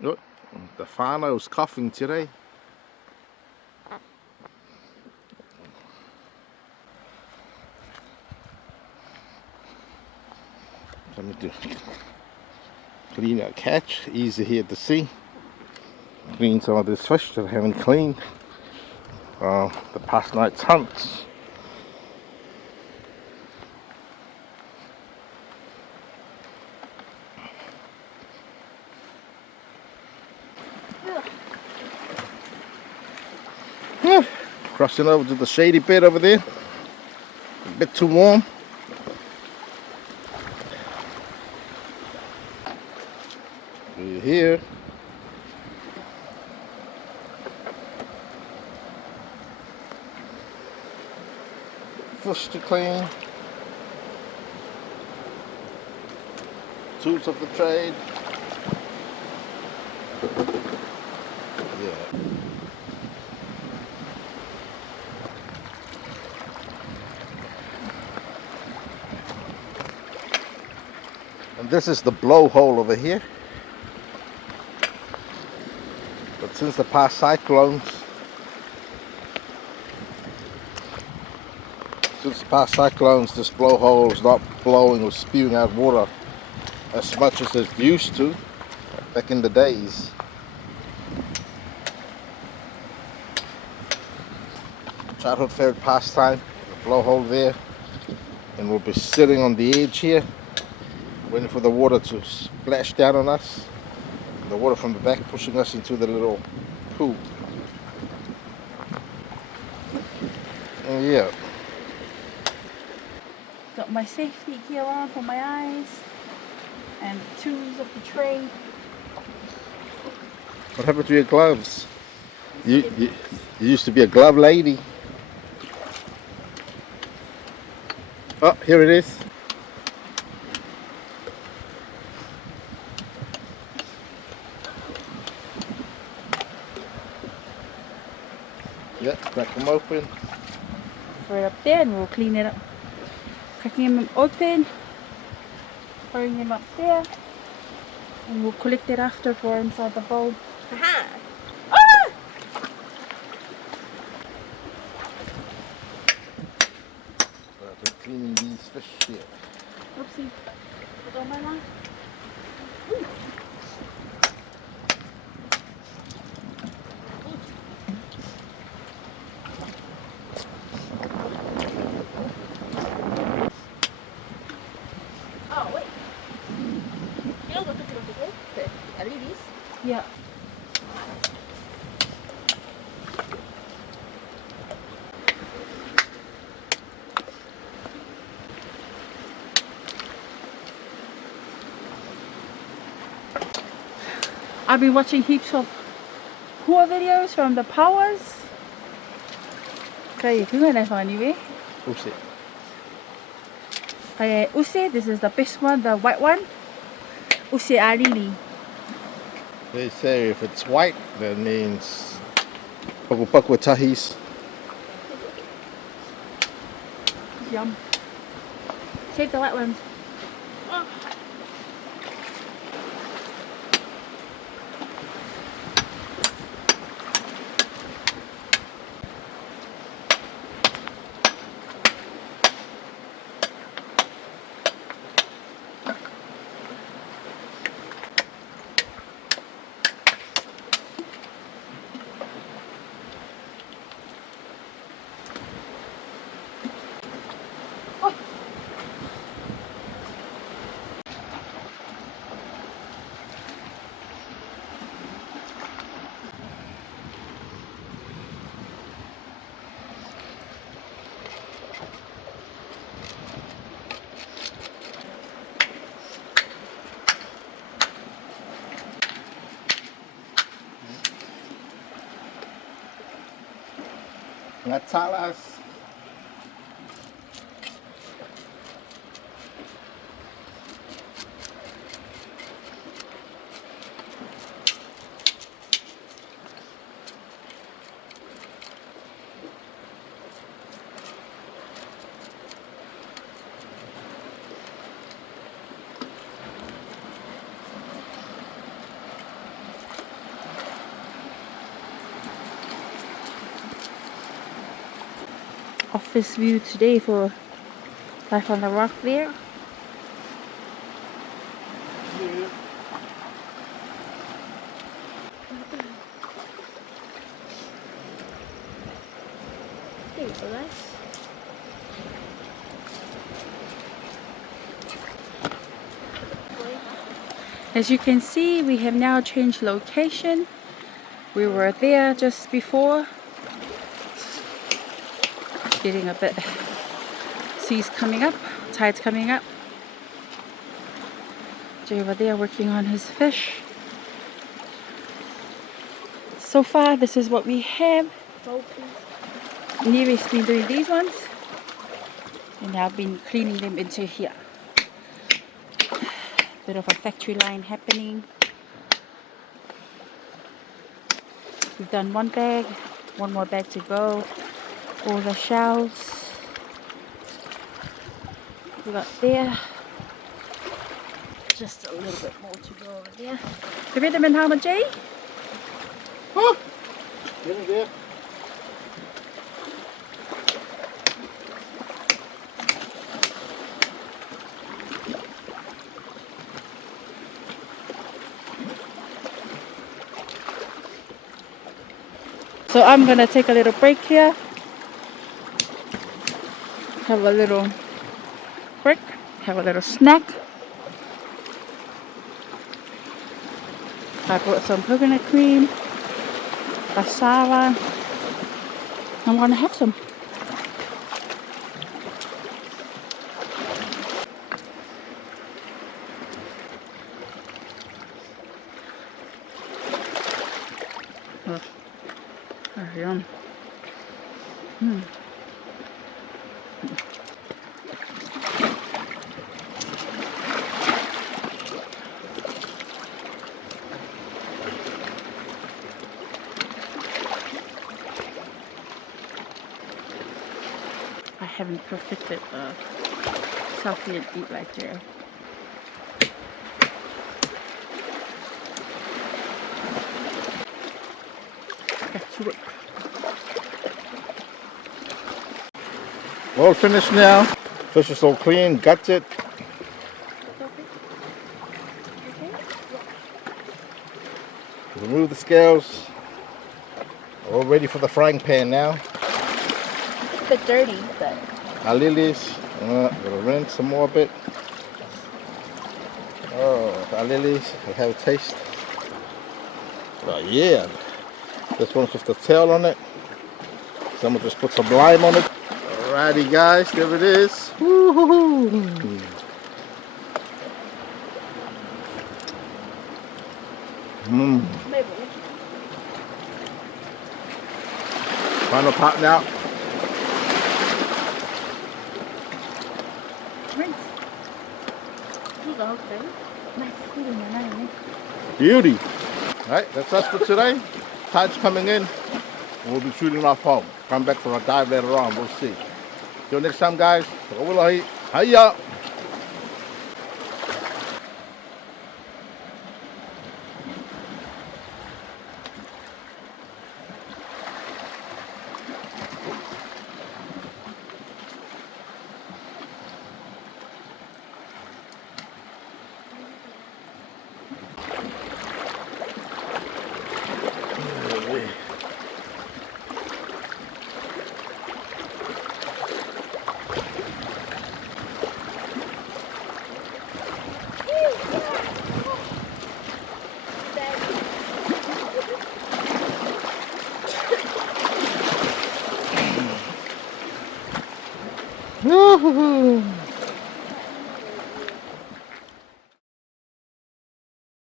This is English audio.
Look, the whānau's coughing today. Let me do clean our catch, easy here to see. Clean some of this fish that I haven't cleaned. The past night's hunts. Crossing over to the shady bit over there. A bit too warm. We're here. Fish to clean. Tools of the trade. Yeah. And this is the blowhole over here. But since the past cyclones, this blowhole is not blowing or spewing out water as much as it used to back in the days. Childhood favorite pastime, the blowhole there, and we'll be sitting on the edge here, waiting for the water to splash down on us. The water from the back pushing us into the little pool. And yeah. Got my safety gear on for my eyes and tools of the trade. What happened to your gloves? You used to be a glove lady. Oh, here it is. Yeah, crack them open. Throw it up there and we'll clean it up. Cracking them open, throwing them up there, and we'll collect it after for inside the bowl. Aha! Ah! We're cleaning these fish here. Oopsie. Put on my line. Oh, wait. You don't go to the ladies. Yeah. I've been watching heaps of hua videos from the powers. Kaya kunga anyway. Use. Kaya use, this is the best one, the white one. Use alili. They say if it's white, that means paku tahis. Yum. Save the white ones. Ngatalas. office view today for Life on the Rock there. There you go, guys. As you can see, we have now changed location. We were there just before. Getting a bit, seas coming up, tides coming up. Jay over there working on his fish. So far, this is what we have. Neely's been doing these ones, and I've been cleaning them into here. Bit of a factory line happening. We've done one bag, one more bag to go. All the shells we got there. Just a little bit more to go over there. Heb je er met Hammer Jay? Huh? Get in there. So I'm gonna take a little break here. Have a little break. Have a little snack. I brought some coconut cream, cassava. I'm gonna have some. Oh, that's yum. I haven't perfected selfie and eat right there. Back to work. All finished now. Fish is all clean, gutted. Remove the scales. All ready for the frying pan now. It's a bit dirty, but Our lilies. Gonna rinse some more a bit. Oh, our lilies. They have a taste. Oh yeah. This one's with the tail on it. Someone just put some lime on it. Alrighty guys, there it is. Woo-hoo-hoo. Final part now. Beauty. Alright, that's us for today. Tide's coming in. We'll be shooting off home. Come back for a dive later on. We'll see. Till next time, guys. Hiya. Woo-hoo-hoo.